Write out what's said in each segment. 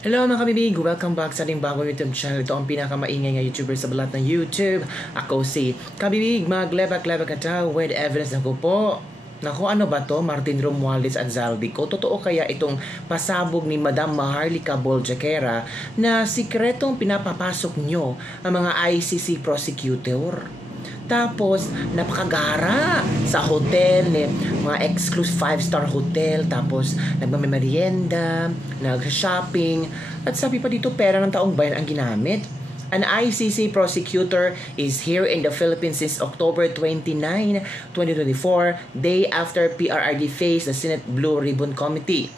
Hello mga kabibig! Welcome back sa ating bagong YouTube channel. Ito ang pinakamaingay nga YouTuber sa balat ng YouTube. Ako si Kabibig, maglebak-lebak ka daw with evidence. Ako po. Naku, ano ba to? Martin Romualdez at Zaldico. Totoo kaya itong pasabog ni Madam Maharlika Boljaquera na sikretong pinapapasok nyo ang mga ICC prosecutor? Tapos, napakagara sa hotel, mga exclusive 5-star hotel, tapos nagmamerienda, nag-shopping, at sabi pa dito, pera ng taong bayan ang ginamit. An ICC prosecutor is here in the Philippines since October 29, 2024, day after PRRD faced the Senate Blue Ribbon Committee.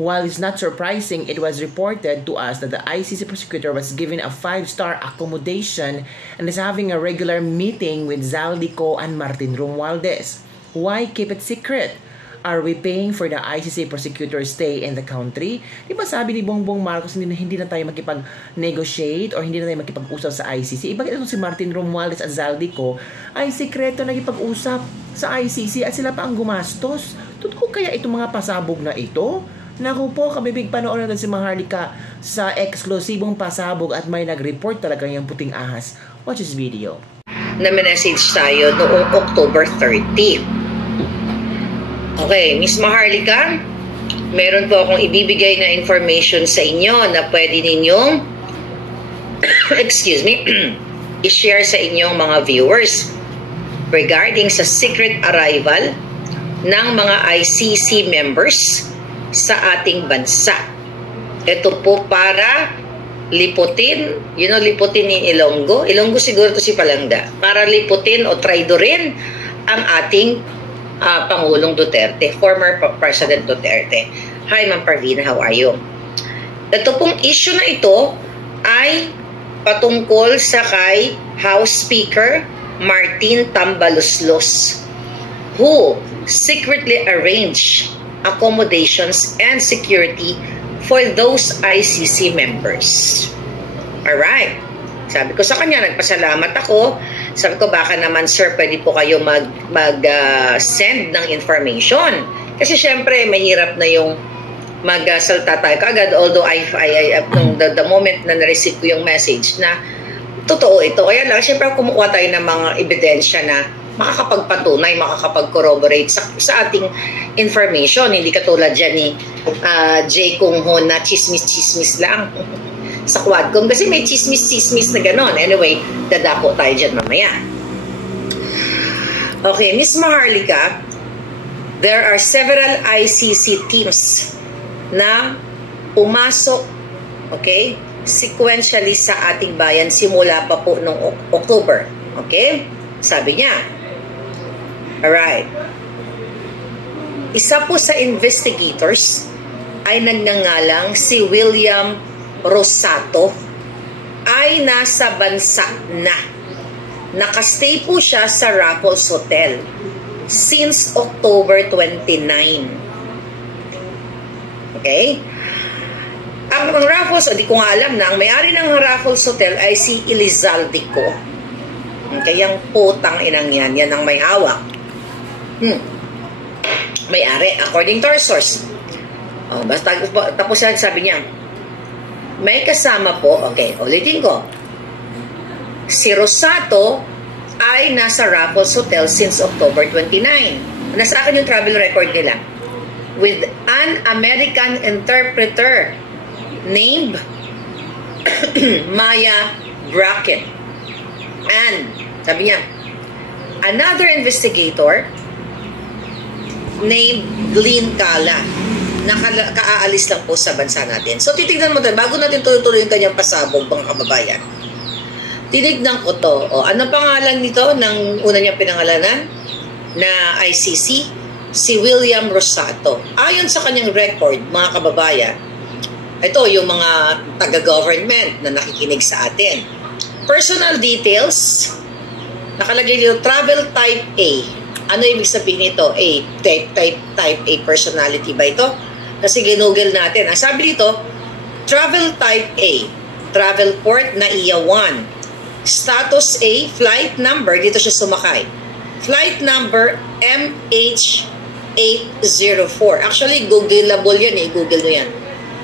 While it's not surprising, it was reported to us that the ICC prosecutor was given a 5-star accommodation and is having a regular meeting with Zaldico and Martin Romualdez. Why keep it secret? Are we paying for the ICC prosecutor's stay in the country? Di ba sabi ni Bongbong Marcos hindi na tayo makipag-negotiate or hindi na tayo makipag-usap sa ICC? Bakit itong si Martin Romualdez at Zaldico ay sikreto nagipag-usap sa ICC at sila pa ang gumastos? Totoo kaya itong mga pasabog na ito? Naku po, kabibig, panoorin natin si Maharlika sa eksklusibong pasabog at may nag-report talaga yung puting ahas. Watch this video. Na-message tayo noong October 30. Okay, Miss Maharlika, meron po akong ibibigay na information sa inyo na pwede ninyong i-share sa inyong mga viewers regarding sa secret arrival ng mga ICC members sa ating bansa. Ito po para liputin, liputin ni Ilonggo. Ilonggo siguro to si Palangda. Para liputin o traidorin ang ating Pangulong Duterte, former President Duterte. Hi, Ma'am Parvina, how are you? Ito pong issue na ito ay patungkol sa kay House Speaker Martin Tambaluslos, who secretly arranged accommodations and security for those ICC members. Alright. Sabi ko sa kanya, nagpasalamat ako. Sabi ko, baka naman sir, pwede po kayo mag-send ng information. Kasi syempre, mahirap na yung magsalta tayo kagad. Although, the moment na na-receive ko yung message na totoo ito. Kaya lang, syempre, kumukuha tayo ng mga ebidensya na makakapagpatunay, makakapag-corroborate sa ating information. Hindi katulad dyan ni Jay Kung Ho na chismis-chismis lang sa Quadcom. Kasi may chismis-chismis na ganon. Anyway, dadako tayo dyan mamaya. Okay, Miss Maharlika, there are several ICC teams na pumasok, okay, sequentially sa ating bayan simula pa po noong October. Okay? Sabi niya, alright. Isa po sa investigators ay nagngangalang si William Rosato ay nasa bansa na. Nakastay po siya sa Raffles Hotel since October 29. Okay? Ang Raffles, di ko nga alam na, ang may-ari ng Raffles Hotel ay si Elizaldico. Kayang putang inang yan ang may hawak. May-ari, according to our source. Basta, tapos yan, sabi niya, may kasama po, okay, ulitin ko, si Rosato ay nasa Raffles Hotel since October 29. Nasa akin yung travel record nila. With an American interpreter named Maya Brackett. And, sabi niya, another investigator named Glenn Cala na kaaalis lang po sa bansa natin. So, titignan mo tayo, bago natin tuloy-tuloy yung kanyang pasabog, mga kababayan. Tinignan ko to. Ano pangalan nito ng una niyang pinangalanan na ICC? Si William Rosato. Ayon sa kanyang record, mga kababayan, ito yung mga taga-government na nakikinig sa atin. Personal details, nakalagay dito, travel type A. Ano ibig sabihin nito? Type A personality ba ito? Kasi ginugel natin. Ang sabi dito, travel type A, travel port na NAIA 1. Status A, flight number, dito siya sumakay. Flight number MH804. Actually, Googleable yan eh. Google nyo yan.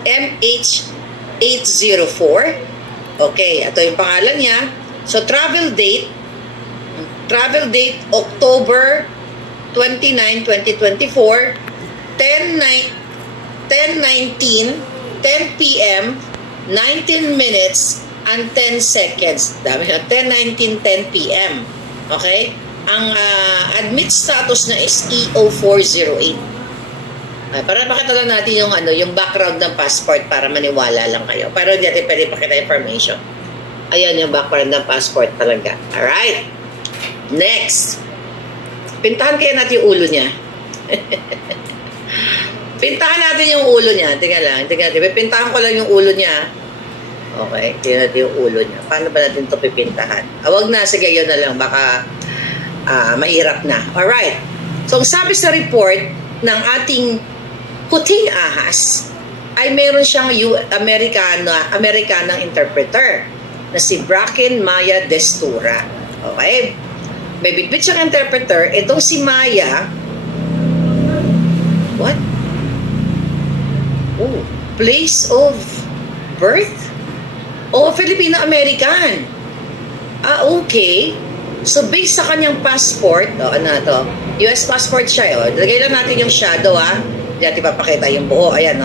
MH804. 804. Okay, ito yung pangalan niya. So, travel date October 29, 2024, 10 p.m., 19 minutes, and 10 seconds. Dami na, 10 p.m. Okay? Ang admit status na is EO408. Para pakita lang natin yung background ng passport para maniwala lang kayo. Pero hindi natin pwede pakita information. Ayan yung background ng passport talaga. Alright. Next. Pintahan kaya natin yung ulo niya. Pintahan natin yung ulo niya. Tingnan lang. Pintahan ko lang yung ulo niya. Okay. Tingnan natin yung ulo niya. Paano ba natin ito pipintahan? Wag na. Sige, yun na lang. Baka mahirap na. Alright. So, ang sabi sa report ng ating puting ahas ay meron siyang Amerikanang interpreter na si Bracken Maya Destura. Okay? May bitbit siyang interpreter. Itong si Maya, what? Oh, place of birth? Oh, Filipino-American. Okay. So, based sa kanyang passport, US passport siya, lagay lang natin yung shadow, Hindi natin papakita yung buo. Ayan,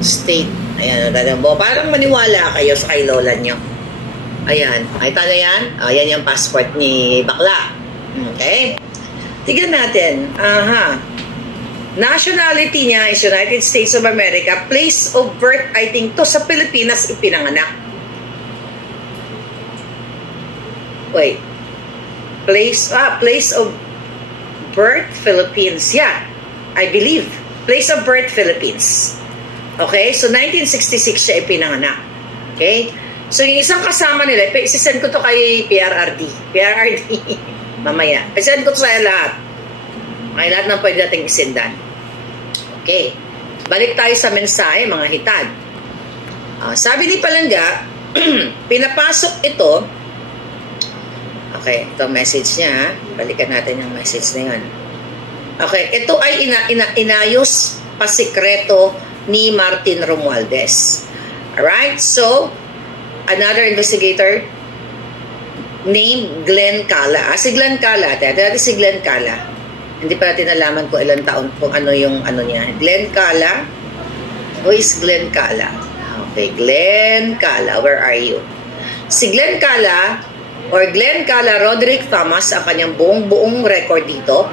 state. Ayan, yung buo. Parang maniwala kayo sa kay lola nyo. Ayan. Nakita na yan? Ayan yung passport ni bakla. Okay? Tignan natin. Nationality niya is United States of America. Place of birth, I think to sa Pilipinas ipinanganak. Wait. Place of birth, Philippines. Yeah, I believe. Place of birth, Philippines. Okay, so 1966 siya ipinanganak. Okay, so yung isang kasama nila, isisend ko to kay PRRD. Mamaya. Isend ko to sa lahat. Okay, lahat ng pwede nating isendan. Okay, balik tayo sa mensahe, mga hitad. Sabi ni Palangga, pinapasok ito. Okay, itong message niya. Balikan natin yung message na yun. Okay, ito ay inayos pasikreto ni Martin Romualdez. Alright, so, another investigator named Glenn Cala. Si Glenn Cala, si Glenn Cala. Hindi pa natin nalaman kung ilang taon, kung ano yung niya. Glenn Cala. Who is Glenn Cala? Okay, Glenn Cala, where are you? Si Glenn Cala, or Glenn Cala Roderick Thomas, ang kanyang buong record dito.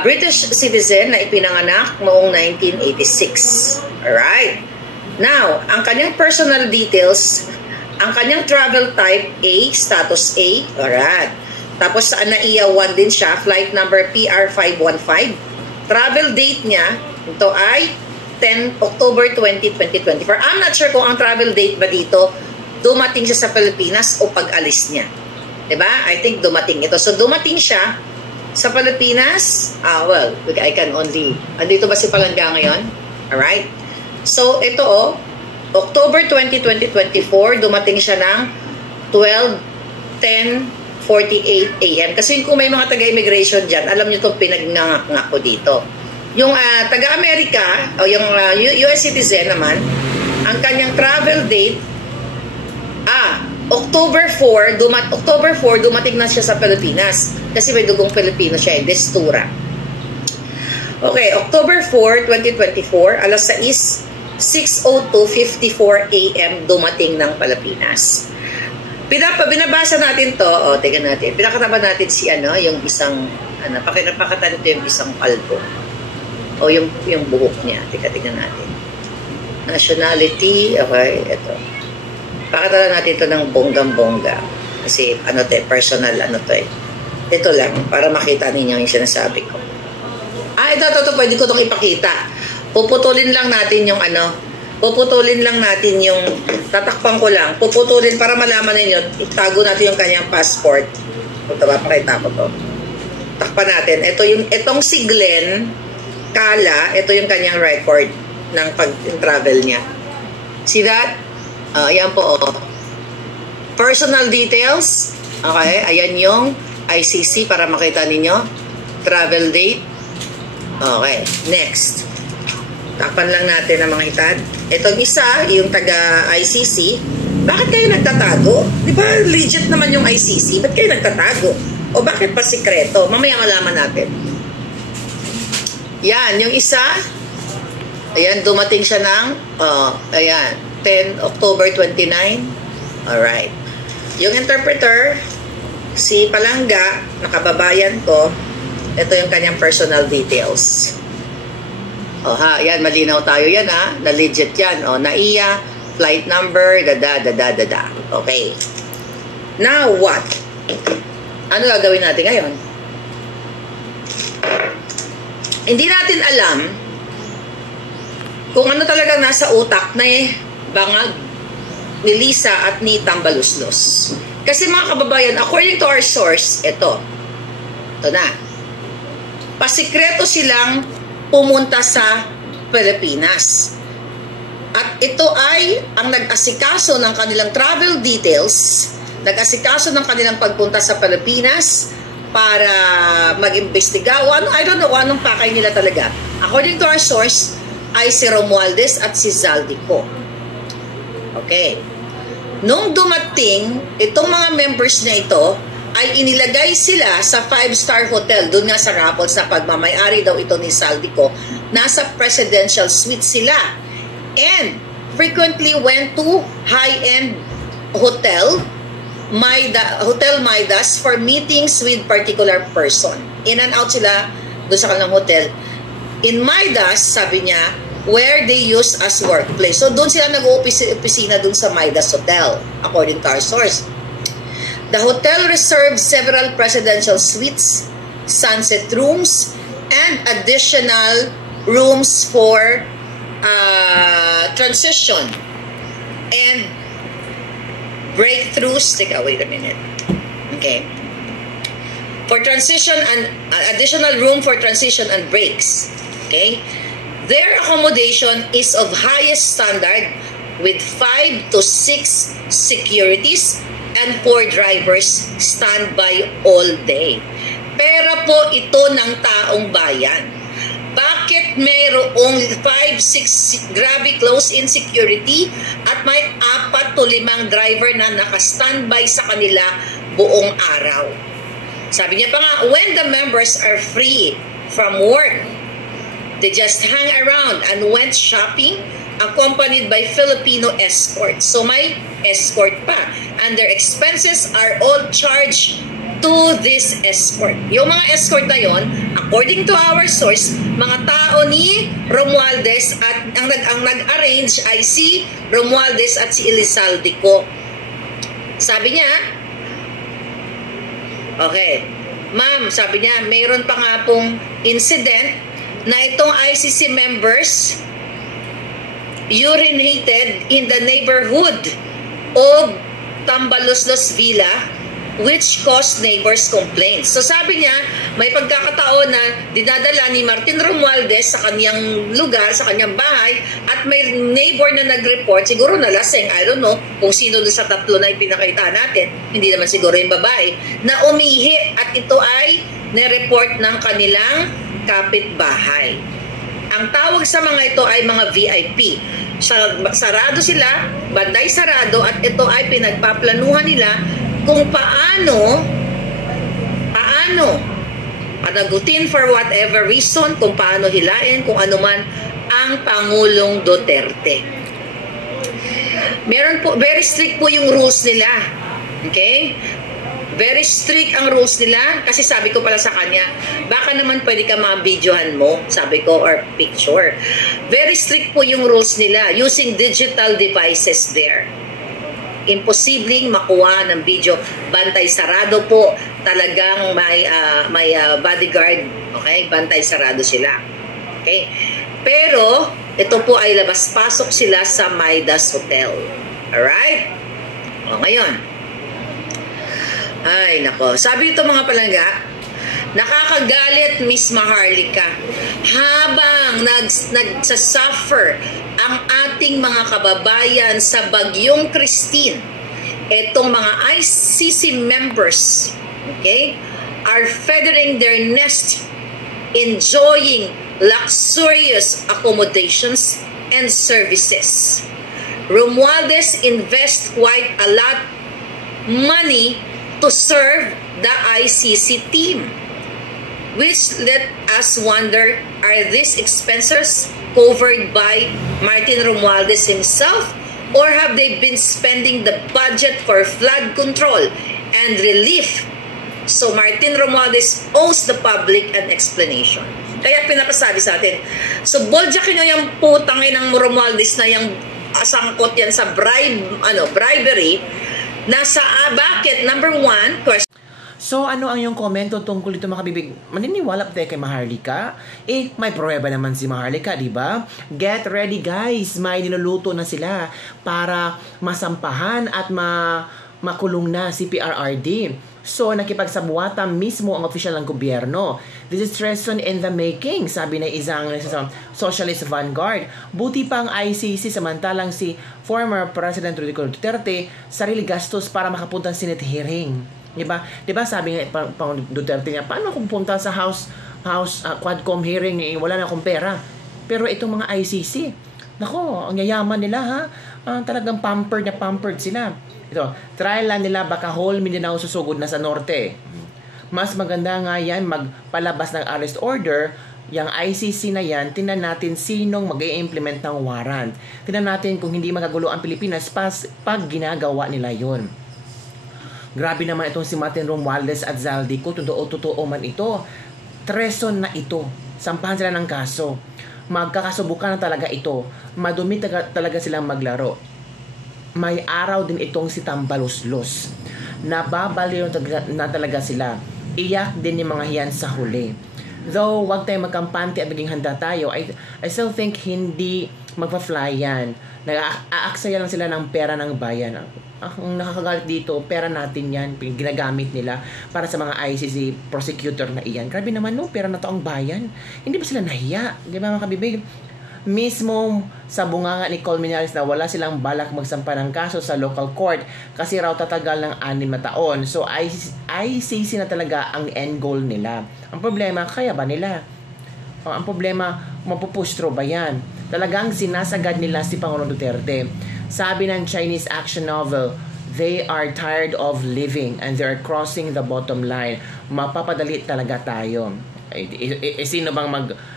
British citizen na ipinanganak noong 1986. Alright. Now, ang kanyang personal details, ang kanyang travel type A, status A. Alright. Tapos sa ANAIA 1 din siya, flight number PR515. Travel date niya, ito ay 10 October 20, 2024. I'm not sure kung ang travel date ba dito dumating siya sa Pilipinas o pag-alis niya. Diba? I think dumating ito. So, dumating siya sa Pilipinas. Well, I can only... Andito ba si Palangga ngayon? Alright. So, ito October 20, 2024, dumating siya ng 12:10:48 a.m. Kasi kung may mga taga-immigration dyan, alam nyo itong pinagnangak ko dito. Yung taga-Amerika, o yung US citizen naman, ang kanyang travel date, October 4, dumating na siya sa Pilipinas. Kasi may dugong Pilipino siya, Destura. Okay, October 4, 2024, alas 6:02:54 a.m. dumating ng Pilipinas. Binabasa natin to, tingnan natin. Pinakataban natin si yung isang, pakita nito yung isang kalbo. O yung buhok niya. Tingnan natin. Nationality, okay, ito. Pakita lang natin ito ng bonggang-bongga. Kasi, personal, Ito lang, para makita ninyo yung sinasabi ko. Ito, pwede ko itong ipakita. Puputulin lang natin yung tatakpan ko lang. Puputulin para malaman ninyo, itago natin yung kanyang passport. Ito, papakita ko to. Takpan natin. Itong si Glenn Cala, ito yung kanyang record ng pag-travel niya. See that? Ayan po, personal details. Okay, ayan yung ICC para makita ninyo. Travel date. Okay, next. Takpan lang natin ang mga hitad. Itong isa, yung taga-ICC, bakit kayo nagtatago? Di ba legit naman yung ICC? Ba't kayo nagtatago? O bakit pa sikreto? Mamaya malaman natin. Yan, yung isa, ayan, dumating siya ng, ayan, 10 October 29. Alright. Yung interpreter, si Palangga, nakababayan ko, ito yung kanyang personal details. Yan, malinaw tayo yan na legit yan. NAIA, flight number, dada. Okay. Now what? Ano gagawin natin ngayon? Hindi natin alam kung ano talagang nasa utak na bangag ni Lisa at ni Tambaluslos. Kasi mga kababayan, according to our source, ito na. Pasikreto silang pumunta sa Pilipinas. At ito ay ang nag-asikaso ng kanilang travel details, nag-asikaso ng kanilang pagpunta sa Pilipinas para mag-imbestiga. I don't know anong pakay nila talaga. According to our source, ay si Romualdez at si Zaldico. Okay. Nung dumating, itong mga members na ito, ay inilagay sila sa 5-star hotel. Doon nga sa Raffles na pagmamayari daw ito ni Zaldico. Nasa presidential suite sila. And frequently went to high-end hotel, Hotel Midas, for meetings with particular person. In and out sila doon sa kanilang hotel. In Midas, sabi niya, where they use as workplace. So doon sila nag-uopisina doon sa Midas Hotel, according to our source. The hotel reserved several presidential suites, sunset rooms, and additional rooms for transition and breakthroughs. Wait a minute. Okay. For transition and additional room for transition and breaks. Okay. Their accommodation is of highest standard with 5 to 6 securities and 4 drivers standby all day. Pera po ito ng taong bayan. Bakit mayroong 5-6 grabe close-in security at may 4 to 5 driver na naka-standby sa kanila buong araw? Sabi niya pa nga, when the members are free from work, they just hang around and went shopping accompanied by Filipino escort. So may escort pa. And their expenses are all charged to this escort. Yung mga escort na yon, according to our source, mga tao ni Romualdez at ang nag-arrange ay si Romualdez at si Elizaldico. Sabi niya, okay, ma'am, sabi niya, mayroon pa nga pong incident na itong ICC members urinated in the neighborhood of Tambaluslos Villa, which caused neighbors complaints. So sabi niya, may pagkakataon na dinadala ni Martin Romualdez sa kanyang lugar, sa kanyang bahay, at may neighbor na nag-report, siguro nalasing, I don't know, kung sino doon sa 3 na ipinakita natin, hindi naman siguro yung babae, na umihi at ito ay nireport ng kanilang kapitbahay. Ang tawag sa mga ito ay mga VIP. Sarado sila, banday sarado, at ito ay pinagpaplanuhan nila kung paano panagutin for whatever reason, kung paano hilain, kung ano man ang Pangulong Duterte. Meron po, very strict po yung rules nila. Okay? Very strict ang rules nila, kasi sabi ko pala sa kanya, baka naman pwede ka ma-videohan mo, sabi ko, or picture. Very strict po yung rules nila, using digital devices there. Imposibleng makuha ng video. Bantay sarado po, talagang may bodyguard, okay? Bantay sarado sila. Okay? Pero ito po ay labas-pasok sila sa Midas Hotel. Alright? O ngayon, ay, nako. Sabi ito mga palangga, nakakagalit Miss Maharlika habang nagsasuffer ang ating mga kababayan sa Bagyong Christine. Itong mga ICC members, okay, are feathering their nest, enjoying luxurious accommodations and services. Romualdez invest quite a lot money to serve the ICC team, which let us wonder, are these expenses covered by Martin Romualdez himself, or have they been spending the budget for flood control and relief? So Martin Romualdez owes the public an explanation. Kaya pinapasabi sa atin, so boljakin nyo yung putangin ng Romualdez na yung sangkot yan sa bribery, nasa bakit? Number one, question. So, ano ang yung komento tungkol dito mga kabibig? Maniniwala pa tayo kay Maharlika? May pruweba naman si Maharlika, di ba? Get ready guys! May niluluto na sila para masampahan at makulong na si PRRD. So, nakipagsabuatan mismo ang opisyal ng gobyerno. This is treason in the making, sabi na isang socialist vanguard. Buti pa ang ICC samantalang si former President Rodrigo Duterte sarili gastos para makapunta sa Senate hearing. Diba? Diba sabi nga pang Duterte niya, paano kung punta sa House Quadcom hearing, wala na akong pera. Pero itong mga ICC, nako, ang yayaman nila ha. Talagang pampered sila. Ito, trial lang nila baka whole Mindanao susugod na sa norte. Mas maganda nga yan magpalabas ng arrest order. Yung ICC na yan, tingnan natin sinong mag-i-implement ng warrant. Tingnan natin kung hindi magagulo ang Pilipinas pag ginagawa nila yon. Grabe naman itong si Martin Romualdez at Zaldico. Totoo man ito. Treason na ito. Sampahan sila ng kaso. Magkakasubukan na talaga ito. Madumi talaga silang maglaro. May araw din itong si Tambaluslos. Nababaliw na talaga sila. Iyak din yung mga yan sa huli. Though, wag tayong magkampante at maging handa tayo, I still think hindi magpa-fly yan. Nag-aaksaya lang sila ng pera ng bayan. Ang nakakagalit dito, pera natin yan, ginagamit nila para sa mga ICC prosecutor na iyan. Grabe naman no, pera na to ang bayan. Hindi ba sila nahiya? Di ba mga kabibig? Mismo sa bunganga ni Colmenares na wala silang balak magsampa ng kaso sa local court kasi raw tatagal ng 6 na taon. So ICC na talaga ang end goal nila. Ang problema, kaya ba nila? Ang problema, mapupustro ba yan? Talagang sinasagad nila si Pangulong Duterte. Sabi ng Chinese action novel, they are tired of living and they are crossing the bottom line. Mapapadali talaga tayo. Sino bang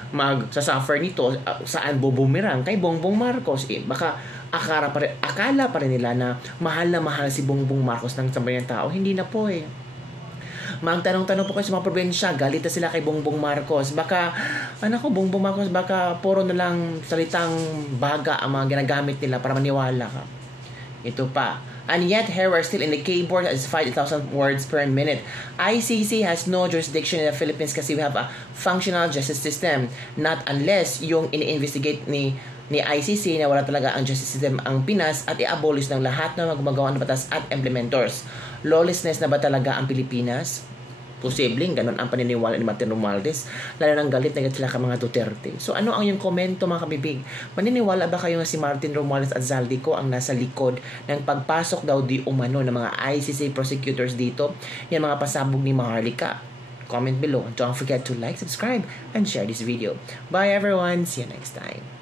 magsasuffer nito? Saan bubumirang? Kay Bongbong Marcos. Baka akala pa rin nila na mahal si Bongbong Marcos ng sambayang tao. Hindi na po eh. Magtanong-tanong po kayo sa mga probinsya, galit na sila kay Bongbong Marcos. Baka, Bongbong Marcos, baka puro na lang salitang baga ang mga ginagamit nila para maniwala ka. Ito pa. And yet, here we're still in the keyboard as 5,000 words per minute. ICC has no jurisdiction in the Philippines kasi we have a functional justice system. Not unless yung ini-investigate ni ICC na wala talaga ang justice system ang Pinas at i-abolish ng lahat ng gumagawa ng batas at implementors. Lawlessness na ba talaga ang Pilipinas? Posibleng ganun ang paniniwala ni Martin Romualdez, lalo nang galit na sila ka mga Duterte. So ano ang yung komento mga kabibig? Maniniwala ba kayo na si Martin Romualdez at Zaldico ang nasa likod ng pagpasok daw di umano ng mga ICC prosecutors dito? Yan mga pasabog ni Maharlika. Comment below. Don't forget to like, subscribe, and share this video. Bye everyone. See you next time.